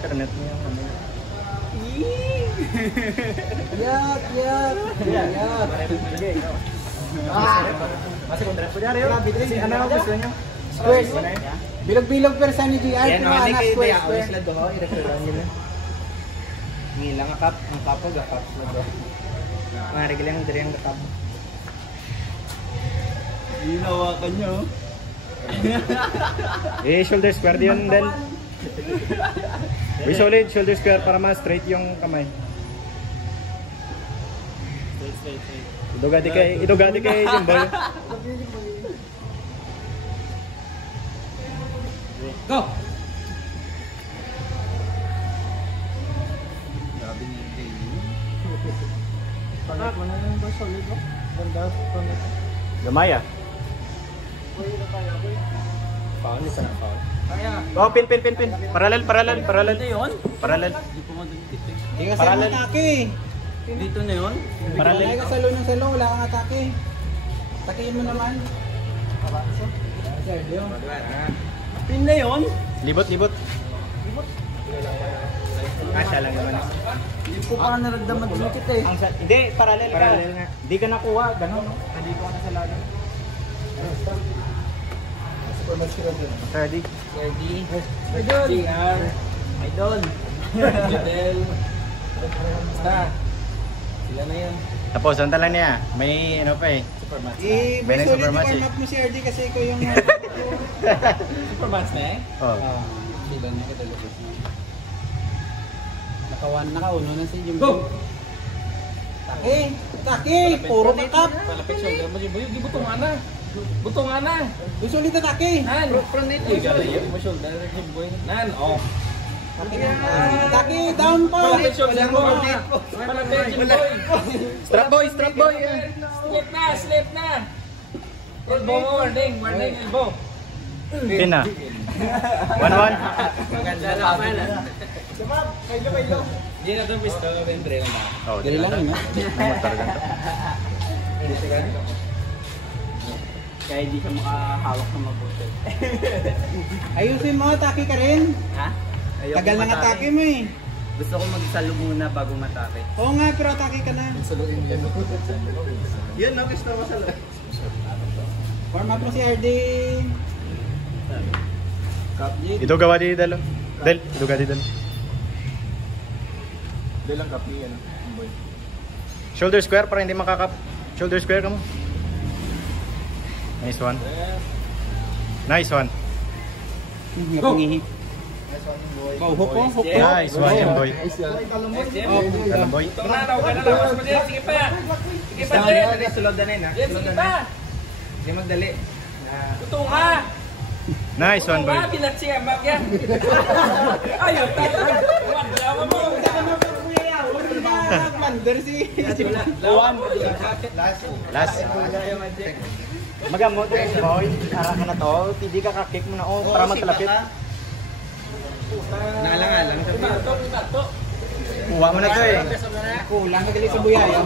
internet niya. Yak. Sige, ikaw. Masih kontra po dyan, yun. Si ano ang gusto nyo? Square. Bilog-bilog persa ni JR. Yan, Pero no, anak kayo square. awis lang doon. I-referan nyo na. Ngilang ang kapag kapag lang doon. Marigil lang dari ang katap. Ginawakan nyo. Shoulder square yun, Del. Solid, shoulder square para mas straight yung kamay. Straight. Idugadi kay Jimboy. Go! Grabe niya yung game. Panak mo na yung ba solid mo? Ganda. Gamaya. Paano ka na paano? Oh, pin. Parallel. yun? Parallel. Hindi po madagkit eh. Hindi kasi Parallel. atake. Dito na yun? Parallel. Wala ka salo ng salo, wala kang atake. Takiin mo naman. Sir, yun. Pin na yun? Libot. Kasya lang naman. Hindi ko pa naramdaman dumikit eh. Hindi, parallel nga. Hindi ka nakuha, gano'n, no? Nandito ka na sa lalim. Ready? Ready? Idol. JR. Idol. Jodel. Basta. Sila na yun. Tapos, ang tala niya, may ano pa eh. Supermatch na. May Solid nag-supermatch warm eh. up mo si RD kasi ikaw yung Supermatch na eh? Oh. Sila na kadalabas na. nakauno na si Jimbo. Go! Taki, puro kakap. Palapit shoulder mo Jimbo. Yung butungan na. Butungan na. Gusto ulit na taki. Nan. From it. Yung mo shoulder Jimbo. Nan. Oh. Taki, down pa. Palapit shoulder mo. Palapit Jimbo. Strap boy! Slip na. Elbow mo, warning, elbow. Pin na. 1-1. Maganda na pa na. Hindi na itong pisto, ventre lang ba? Oh, Dali lang yun, ha? Kaya hindi siya makahawak ng mabuti. Ayusin mo, taki ka rin. Ha? Tagal ng atake mo eh. Gusto ko magsalog muna bago matake. Oo nga, pero atake ka na. Yun, no? Gusto mo salog. Warm up mo si RD. Ito gawa di Del. Ito gawa di Del. Dalang kapi, ano? Shoulder square para hindi makakap. Shoulder square ka mo. Nice one. Go! Huk ko. Nice one, yan boy. Kalam boy. Sige pa! Sulod na yun, ha? Sige pa! Sige magdali. Tutong ka! Nice one boy. Binat siya, bagya! Ayaw, tayo! Waglawa mo! Nagmander si... Last. Magamot boy. Ara ka na to. Hindi ka kakik mo na para magkalapit. Nalang-alang. Kuha mo na to eh. Kulang ka galit sa buyaya.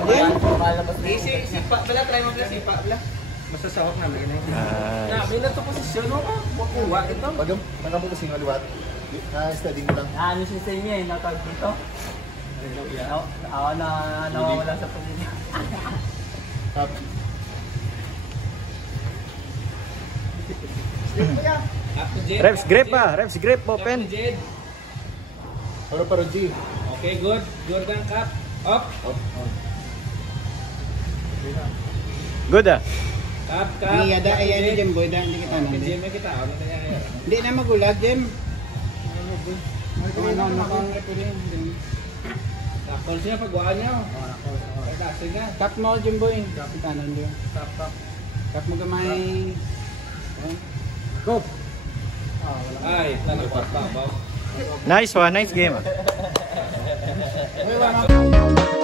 Sipa pala, try mo pala sipa pala. Masasawak na lagi na yun. Nice. na ito posisyon mo ka. Makuha ito. Pagam, nakamu kasi nga liwat. Study mo lang. Ano siya sa inyo eh, natag dito. Ako na nawawala sa posisyon. Up. Up to Jed. Reps grip, open. Up to Jed. Para G. Okay, good. Jordan Cup. Up. Good ah. Cup. Iya da, iya ni Jimbo. Hindi kita nang. Jim, may kita. Ano kaya kaya? Hindi na magulag, Jim. Ano kang Takol siya pagwaan niya. Ay, kasi nga. Tap mo, Jimbo. Kapitanan niyo. Tap. Tap mo gamay. Go! Ay, tanong pa. Nice one, nice game. Uy, warm up.